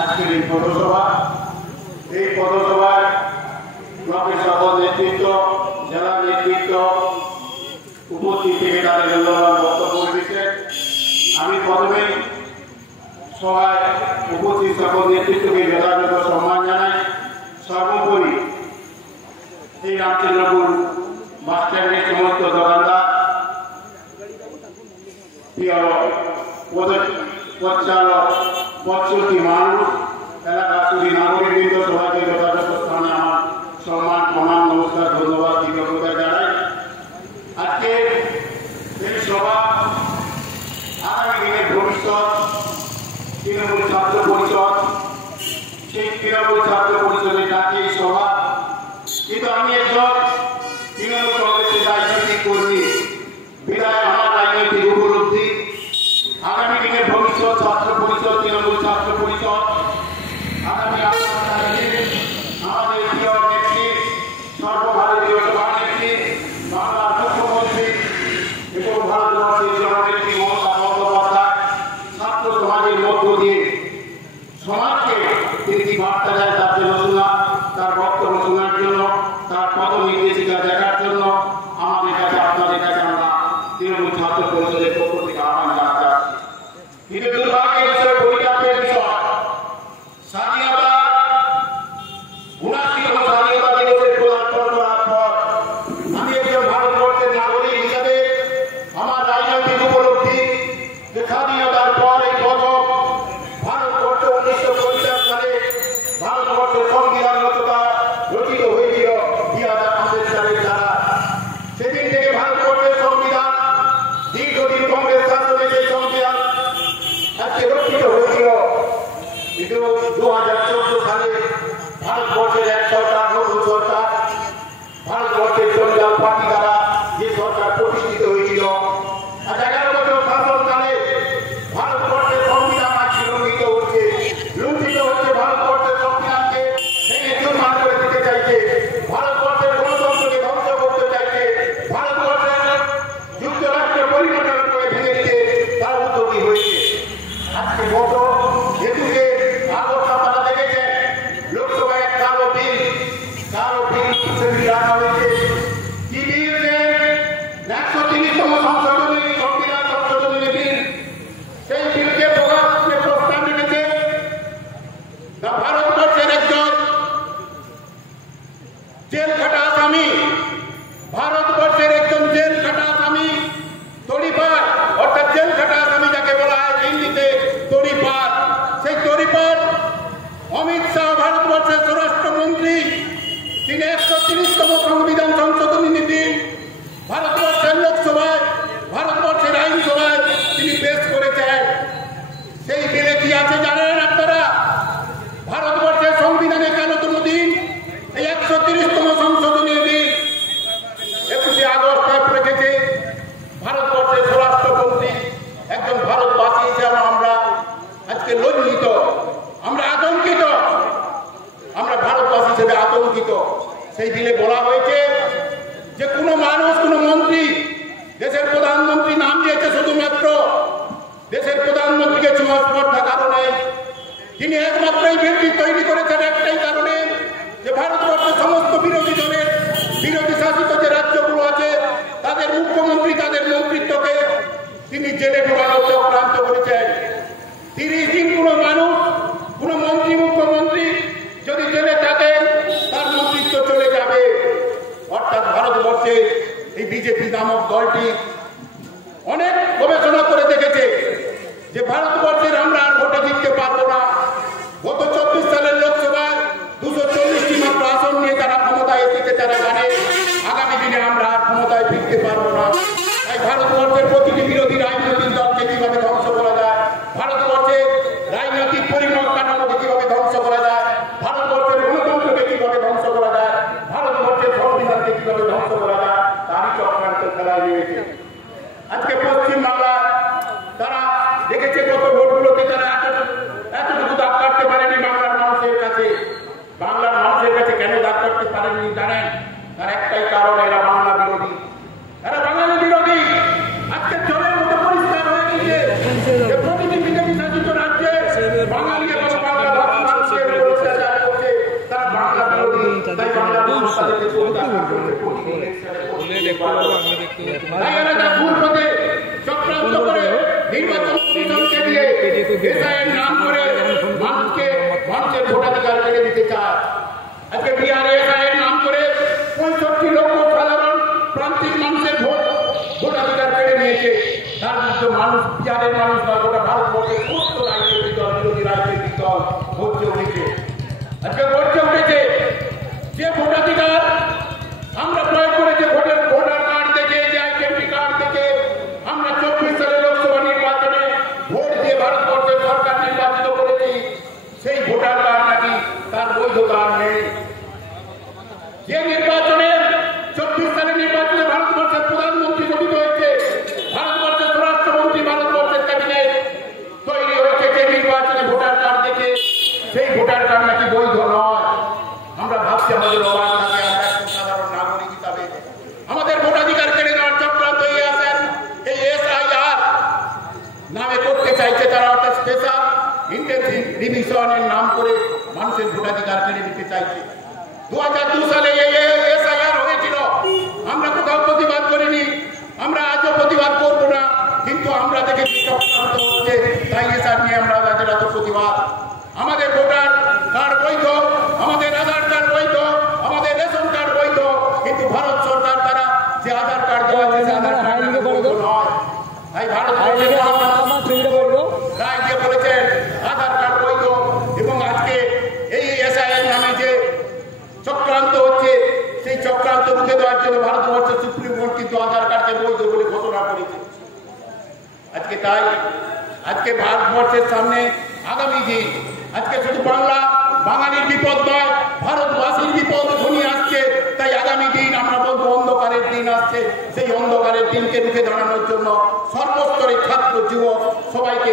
আজকের এই পৌরসভা, এই পৌরসভায় ব্লকের সকল নেতৃত্ব, জেলা নেতৃত্ব উপস্থিত থেকে তাদের মূল্যবান বক্তব্য রেখেছেন। আমি প্রথমেই সভায় উপস্থিত সকল নেতৃত্বকে যথাযথ সম্মান জানাই। সর্বোপরি এই রামচন্দ্রপুর বাস স্ট্যান্ডের সমস্ত দোকানদার, পথচালক, পথচলতি মানুষ, এলাকাবাসী, নাগরিকবৃন্দ সবাইকে যথাযথ স্থানে আমার সম্মান, প্রণাম, নমস্কার, ধন্যবাদ, কৃতজ্ঞতা জানাই। আজকে এই সভা আগামী দিনের ভবিষ্যৎ তৃণমূল ছাত্র পরিষদ, সেই তৃণমূল ছাত্র পরিষদের ডাকে এই সভা। কিন্তু আমি একজন তৃণমূল কংগ্রেসের রাজনৈতিক কর্মী, বিধায় আমার রাজনৈতিক উপলব্ধি আগামী দিনের ভবিষ্যৎ ছাত্র পরিষদ, তৃণমূল ছাত্র পরিষদ, আগামী আমাদের প্রিয় নেত্রী, সর্বভারতীয় সভানেত্রী, বাংলার মুখ্যমন্ত্রী এবং ভারতবর্ষের জননেত্রী মমতা বন্দ্যোপাধ্যায় ছাত্র সমাজের মধ্য দিয়ে সমাজকে তিনি বার্তা দেয়, তার জন্য শোনা, তার বক্তব্য শোনার জন্য, তার পদ নির্দেশিকা দেখার জন্য আমাদের কাছে, আপনাদের কাছে আমরা তৃণমূল ছাত্র পরিষদের পক্ষ থেকে আহ্বান জানাতে আসছি। কিন্তু দুর্ভাগ্যের বিষয়, পরিতাপের বিষয়, স্বাধীনতা ৭৯তম স্বাধীনতা দিবসের পদার্পণ করার পর আমি একজন ভারতবর্ষের নাগরিক হিসাবে আমার রাজনৈতিক উপলব্ধি যে স্বাধীনতার পর এই প্রথম ভারতবর্ষ ১৯৫০ সালে ভারতবর্ষের সংবিধান রচিত হয়েছিল বি.আর. আম্বেদকরের দ্বারা। সেদিন থেকে ভারতবর্ষের সংবিধান, দীর্ঘদিন কংগ্রেস শাসনে সেই সংবিধান আজকে রক্ষিত হয়েছিল। কিন্তু ২০১৪ সালে ভারতবর্ষের এক সরকার, নতুন সরকার, ভারতবর্ষের জঞ্জাল পার্টি দ্বারা যে সরকার প্রতিষ্ঠিত হয়েছিল, আজ ১১ বছর শাসনকালে ভারতবর্ষের সংবিধান আজ লঙ্ঘিত হচ্ছে, লুণ্ঠিত হচ্ছে। ভারতবর্ষের সংবিধানকে ভেঙে চুরমার করে দিতে চাইছে, ভারতবর্ষের গণতন্ত্রকে ধ্বংস করতে চাইছে, ভারতবর্ষের যুক্তরাষ্ট্রে পরিণত করে ভেঙে দিতে তার উদ্যোগী হয়েছে। আজকে গত ২১শে আগস্ট আপনারা দেখেছেন লোকসভায় এক কালো বিল রাখা হয়েছে। কি বিল? ১৩০তম সংশোধনী, সংবিধান সংশোধনী বিল। সেই বিলকে প্রস্তাব রেখেছে ভারতবর্ষের একজন জেল খাটা আসামি, ভারতবর্ষের একজন জেল খাটা আসামি, তড়িপার, অর্থাৎ জেল খাটা আসামি যাকে বলা হয় হিন্দিতে তড়িপার। সেই তড়িপার অমিত শাহ, ভারতবর্ষের স্বরাষ্ট্রমন্ত্রী, তিনি ১৩০তম সংবিধান সংশোধনী বিল ভারতবর্ষের লোকসভায়, ভারতবর্ষের আইনসভায় তিনি পেশ করেছেন। সেই বিলে কি আছে জানেন আপনারা? ভারতবর্ষের সংবিধানে কেনতম দিন এই ১৩০তম সংশোধনী বিল ২১শে আগস্ট রেখেছে। ভারতবর্ষের স্বরাষ্ট্রমন্ত্রী একজন ভারতবাসী হিসাবে আমরা আজকে লজ্জিত, আমরা আতঙ্কিত, আমরা ভারতবাসী হিসেবে আতঙ্কিত। সেই বিলে বলা হয়েছে যে কোনো মানুষ, কোনো মন্ত্রী, দেশের প্রধানমন্ত্রী নাম দিয়েছে শুধুমাত্র দেশের প্রধানমন্ত্রীকে ছোঁয়াস্পর্ধা কারণে। তিনি একমাত্র এই বিলটি তৈরি করেছেন একটাই কারণে, যে ভারতবর্ষের সমস্ত বিরোধী দলের, বিরোধী শাসিত যে রাজ্যগুলো আছে তাদের মুখ্যমন্ত্রী, তাদের মন্ত্রিত্বকে তিনি জেলে ঢোকানোর চক্রান্ত করেছেন। ৩০ দিন কোনো মানুষ, কোনো মন্ত্রী, মুখ্যমন্ত্রী যদি জেলে থাকেন তার মন্ত্রিত্ব চলে যাবে। অর্থাৎ ভারতবর্ষে এই বিজেপি নামক দলটি অনেক গবেষণা করে দেখেছে যে ভারতবর্ষের আমরা আর ভোটে জিততে পারবো না। গত ২৪ সালের লোকসভায় ২৪০টি মাত্র আসন নিয়ে তারা ক্ষমতায় এসেছে, তারা জানে আগামী দিনে আমরা আর ক্ষমতায় ফিরতে পারবো না। তাই ভারতবর্ষের প্রতিটি বিরোধী রাজনৈতিক দলকে কিভাবে ধ্বংস করা যায়, ভারতবর্ষের রাজনৈতিক পরিমল কাঠামোকে কিভাবে ধ্বংস করা যায়, ভারতবর্ষের গণতন্ত্রকে কিভাবে ধ্বংস করা যায়, ভারতবর্ষের সংবিধানকে কিভাবে ধ্বংস করা যায়, তারই চক্রান্ত খেলায় রয়েছে। আজকে পশ্চিমবাংলায় তারা দেখেছে কত ভোটগুলোকে তারা এতটুকু দাগ কাটতে পারেনি বাংলার মানুষের কাছে। বাংলার মানুষের কাছে কেন দাগ কাটতে পারেনি জানেন? তার একটাই কারণ, এরা বাংলা বিরোধী, এরা বাঙালি বিরোধী। আজকে জলের মতো পরিষ্কার হয়ে গেছে যে প্রতিটি বিজেপি শাসিত রাজ্যে বাঙালি এবং বাংলা তাই এলাকা ভুল পথে চক্রান্ত করে নির্বাচন কমিশনকে দিয়ে এসআইয়ের নাম করে মানুষকে মানুষের ভোটাধিকার কেড়ে দিতে চায়। আজকে বিহারে এসআইয়ের নাম করে 65 লক্ষ সাধারণ প্রান্তিক মানুষের ভোটাধিকার কেড়ে নিয়েছে। তার মধ্যে মানুষ বিহারের মানুষ নয়, গোটা ভারতবর্ষের সমস্ত রাজনৈতিক দল, বিরোধী রাজনৈতিক দল গর্জে উঠেছে। আজকে গর্জে উঠেছে যে ভোটাধিকার আমরা প্রয়োগ করেছি, ভোটার কার্ড দেখে, যে আইডেন্টি কার্ড দেখে আমরা 24 সালের লোকসভা নির্বাচনে ভোট দিয়ে ভারতবর্ষের সরকার নির্বাচিত করেছি, সেই ভোটার কার্ড নাকি তার বৈধতা নেই। যে নির্বাচনে 24 সালের নির্বাচনে ভারতবর্ষের প্রধানমন্ত্রী গঠিত হয়েছে, ভারতবর্ষের স্বরাষ্ট্রমন্ত্রী, ভারতবর্ষের ক্যাবিনেট তৈরি হয়েছে, যে নির্বাচনে ভোটার কার্ড দেখে সেই ভোটার কার্ড নাকি বৈধ নয়। আমরা ভাবছি আমাদের অবাক থাকে, আমরা একজন সাধারণ নাগরিক হিসাবে আমাদের ভোটাধিকার কেড়ে নেওয়ার চক্রান্ত এই এসআইআর নামে করতে চাইছে তারা, একটা স্পেশাল ইন্টেনসিভ রিভিশনের নাম করে মানুষের ভোটাধিকার কেড়ে নিতে চাইছে। 2002 সালে এই এসআইআর হয়েছিল, আমরা কোথাও প্রতিবাদ করিনি, আমরা আজও প্রতিবাদ করব না, কিন্তু আমরা দেখেছি চক্রান্ত হচ্ছে, তাই এসআর নিয়ে আমরা তাদের এত প্রতিবাদ। আমাদের ভোটার কার্ড বৈধ, আমাদের আধার কার্ড বৈধ, আমাদের রেশন কার্ড বৈধ, কিন্তু ভারত সরকার তারা যে আধার কার্ড দেওয়াছে সে আধার কার্ড বৈধ নয়। তাই ভারত রায় দিয়ে বলেছেন আধার কার্ড বৈধ। এবং আজকে এই এসআইআর নামে যে চক্রান্ত হচ্ছে, সেই চক্রান্ত রুখে দেওয়ার জন্য ভারতবর্ষের সুপ্রিম কোর্ট কিন্তু আধার কার্ডকে বৈধ বলে ঘোষণা করেছে। আজকে তাই আজকে ভারতবর্ষের সামনে আগামী দিন, আজকে শুধু বাঙালির বিপদ নয়, ভারতবাসীর বিপদ ঘনিয়ে আসছে। তাই আগামী দিন আমরা বলবো অন্ধকারের দিন আসছে, সেই অন্ধকারের দিনকে রুখে দাঁড়ানোর জন্য সর্বস্তরে ছাত্র, যুবক সবাইকে